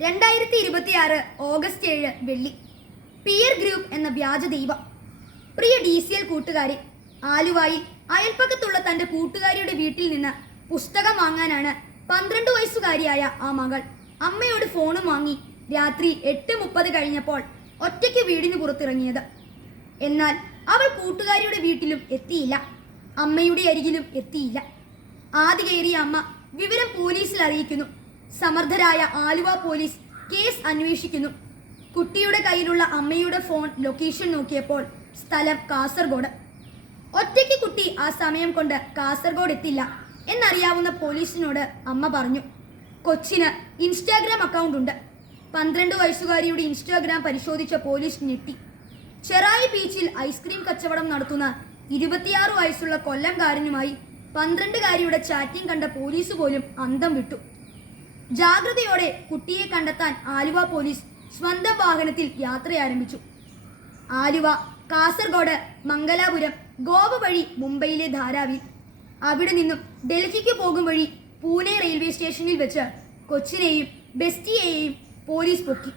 2026 August 7 വെള്ളി. Peer group എന്ന വ്യാജ ദൈവം. പ്രിയ DCL കൂട്ടുകാരി, ആലുവായിൽ അയൽപ്പക്കത്തുള്ള തൻ്റെ കൂട്ടുകാരിയുടെ വീട്ടിൽ നിന്ന് പുസ്തകം വാങ്ങാനാണ് 12 വയസ്സുകാരിയായ ആ മകൾ അമ്മയോട് ഫോണും വാങ്ങി രാത്രി 8:30 കഴിഞ്ഞപ്പോൾ ഒറ്റയ്ക്ക് വീടിന് പുറത്തിറങ്ങിയത്. എന്നാൽ അവൾ കൂട്ടുകാരിയുടെ വീട്ടിലും എത്തിയില്ല, അമ്മയുടെ അരികിലും എത്തിയില്ല. ആദ്യ കയറിയ അമ്മ വിവരം പോലീസിൽ അറിയിക്കുന്നു. സമർത്ഥരായ ആലുവ പോലീസ് കേസ് അന്വേഷിക്കുന്നു. കുട്ടിയുടെ കയ്യിലുള്ള അമ്മയുടെ ഫോൺ ലൊക്കേഷൻ നോക്കിയപ്പോൾ സ്ഥലം കാസർഗോഡ്. ഒറ്റയ്ക്ക് കുട്ടി ആ സമയം കൊണ്ട് കാസർഗോഡ് എത്തില്ല എന്നറിയാവുന്ന പോലീസിനോട് അമ്മ പറഞ്ഞു. കൊച്ചിന് ഇൻസ്റ്റാഗ്രാം അക്കൗണ്ട് ഉണ്ട്. 12 വയസ്സുകാരിയുടെ ഇൻസ്റ്റാഗ്രാം പരിശോധിച്ച പോലീസ് ഞെട്ടി. ചെറായി ബീച്ചിൽ ഐസ്ക്രീം കച്ചവടം നടത്തുന്ന 26 വയസ്സുള്ള കൊല്ലംകാരനുമായി 12കാരിയുടെ ചാറ്റിംഗ് കണ്ട പോലീസ് പോലും അന്തം വിട്ടു. ജാഗ്രതയോടെ കുട്ടിയെ കണ്ടെത്താൻ ആലുവ പോലീസ് സ്വന്തം വാഹനത്തിൽ യാത്ര ആരംഭിച്ചു. ആലുവ, കാസർഗോഡ്, മംഗലാപുരം, ഗോവ വഴി മുംബൈയിലെ ധാരാവിൽ, അവിടെ നിന്നും ഡൽഹിക്ക് പോകും വഴി പൂനെ റെയിൽവേ സ്റ്റേഷനിൽ വെച്ച് കൊച്ചിനെയും ബെസ്റ്റിയെയും പോലീസ് പൊക്കി.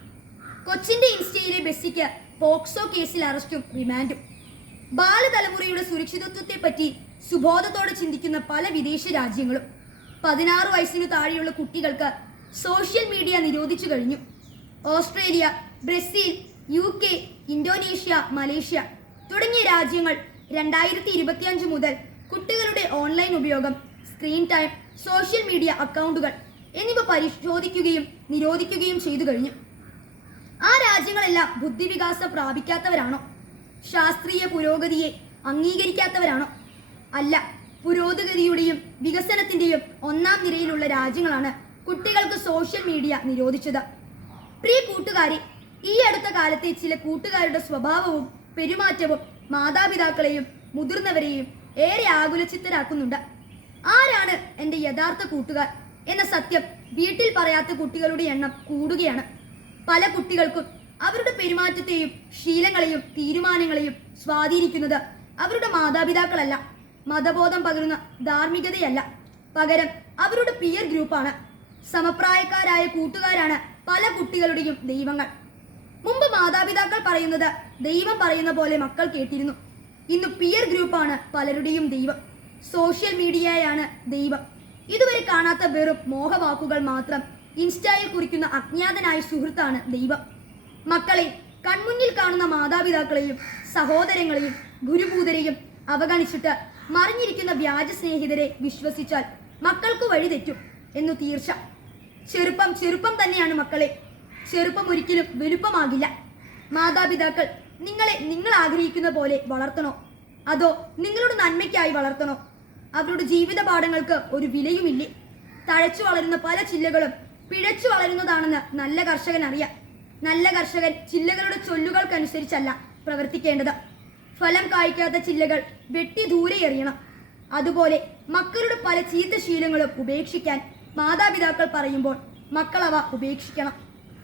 കൊച്ചിന്റെ ഇൻസ്റ്റയിലെ ബെസ്സിക്ക് പോക്സോ കേസിൽ അറസ്റ്റും റിമാൻഡും. ബാലതലമുറയുടെ സുരക്ഷിതത്വത്തെപ്പറ്റി സുബോധത്തോടെ ചിന്തിക്കുന്ന പല വിദേശ രാജ്യങ്ങളും 16 വയസ്സിനു താഴെയുള്ള കുട്ടികൾക്ക് സോഷ്യൽ മീഡിയ നിരോധിച്ചു കഴിഞ്ഞു. Australia, Brazil, UK, Indonesia, Malaysia തുടങ്ങിയ രാജ്യങ്ങൾ 2025 മുതൽ കുട്ടികളുടെ ഓൺലൈൻ ഉപയോഗം, സ്ക്രീൻ ടൈം, സോഷ്യൽ മീഡിയ അക്കൗണ്ടുകൾ എന്നിവ പരിശോധിക്കുകയും നിരോധിക്കുകയും ചെയ്തു കഴിഞ്ഞു. ആ രാജ്യങ്ങളെല്ലാം ബുദ്ധിവികാസം പ്രാപിക്കാത്തവരാണോ? ശാസ്ത്രീയ പുരോഗതിയെ അംഗീകരിക്കാത്തവരാണോ? അല്ല, പുരോഗതിയുടെയും വികസനത്തിന്റെയും ഒന്നാം നിരയിലുള്ള രാജ്യങ്ങളാണ് കുട്ടികൾക്ക് സോഷ്യൽ മീഡിയ നിരോധിച്ചത്. പ്രിയ കൂട്ടുകാരി, ഈ അടുത്ത കാലത്തെ ചില കൂട്ടുകാരുടെ സ്വഭാവവും പെരുമാറ്റവും മാതാപിതാക്കളെയും മുതിർന്നവരെയും ഏറെ ആകുലചിത്തരാക്കുന്നുണ്ട്. ആരാണ് എൻ്റെ യഥാർത്ഥ കൂട്ടുകാർ എന്ന സത്യം വീട്ടിൽ പറയാത്ത കുട്ടികളുടെ എണ്ണം കൂടുകയാണ്. പല കുട്ടികൾക്കും അവരുടെ പെരുമാറ്റത്തെയും ശീലങ്ങളെയും തീരുമാനങ്ങളെയും സ്വാധീനിക്കുന്നത് അവരുടെ മാതാപിതാക്കളല്ല, മതബോധം പകരുന്ന ധാർമ്മികതയല്ല, പകരം അവരുടെ പിയർ ഗ്രൂപ്പാണ്. സമപ്രായക്കാരായ കൂട്ടുകാരാണ് പല കുട്ടികളുടെയും ദൈവങ്ങൾ. മുമ്പ് മാതാപിതാക്കൾ പറയുന്നത് ദൈവം പറയുന്ന പോലെ മക്കൾ കേട്ടിരുന്നു. ഇന്ന് പിയർ ഗ്രൂപ്പാണ് പലരുടെയും ദൈവം. സോഷ്യൽ മീഡിയയാണ് ദൈവം. ഇതുവരെ കാണാത്ത വെറും മോഹവാക്കുകൾ മാത്രം ഇൻസ്റ്റയിൽ കുറിക്കുന്ന അജ്ഞാതനായ സുഹൃത്താണ് ദൈവം. മക്കളെ കൺമുന്നിൽ കാണുന്ന മാതാപിതാക്കളെയും സഹോദരങ്ങളെയും ഗുരുഭൂതരെയും അവഗണിച്ചിട്ട് മറിഞ്ഞിരിക്കുന്ന വ്യാജ സ്നേഹിതരെ വിശ്വസിച്ചാൽ മക്കൾക്ക് വഴി തെറ്റും എന്നു തീർച്ച. ചെറുപ്പം തന്നെയാണ് മക്കളെ. ചെറുപ്പം ഒരിക്കലും വലുപ്പമാകില്ല. മാതാപിതാക്കൾ നിങ്ങൾ ആഗ്രഹിക്കുന്ന പോലെ വളർത്തണോ, അതോ നിങ്ങളുടെ നന്മയ്ക്കായി വളർത്തണോ? അവരുടെ ജീവിത പാഠങ്ങൾക്ക് ഒരു വിലയുമില്ലേ? തഴച്ചു വളരുന്ന പല ചില്ലകളും പിഴച്ചു വളരുന്നതാണെന്ന് നല്ല കർഷകൻ അറിയാം. നല്ല കർഷകൻ ചില്ലകളുടെ ചൊല്ലുകൾക്കനുസരിച്ചല്ല പ്രവർത്തിക്കേണ്ടത്. ഫലം കായ്ക്കാത്ത ചില്ലകൾ വെട്ടി ദൂരെ എറിയണം. അതുപോലെ മക്കളുടെ പല ചീത്ത ശീലങ്ങളും ഉപേക്ഷിക്കാൻ മാതാപിതാക്കൾ പറയുമ്പോൾ മക്കൾ അവ ഉപേക്ഷിക്കണം.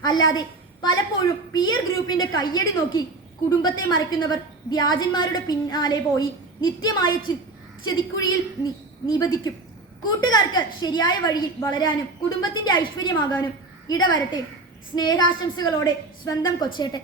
അല്ലാതെ പലപ്പോഴും പിയർ ഗ്രൂപ്പിന്റെ കയ്യടി നോക്കി കുടുംബത്തെ മറയ്ക്കുന്നവർ വ്യാജന്മാരുടെ പിന്നാലെ പോയി നിത്യമായ ചെതിക്കുഴിയിൽ നിബദിക്കും. കൂട്ടുകാർക്ക് ശരിയായ വഴിയിൽ വളരാനും കുടുംബത്തിന്റെ ഐശ്വര്യമാകാനും ഇടവരട്ടെ. സ്നേഹാശംസകളോടെ സ്വന്തം കൊച്ചേട്ടൻ.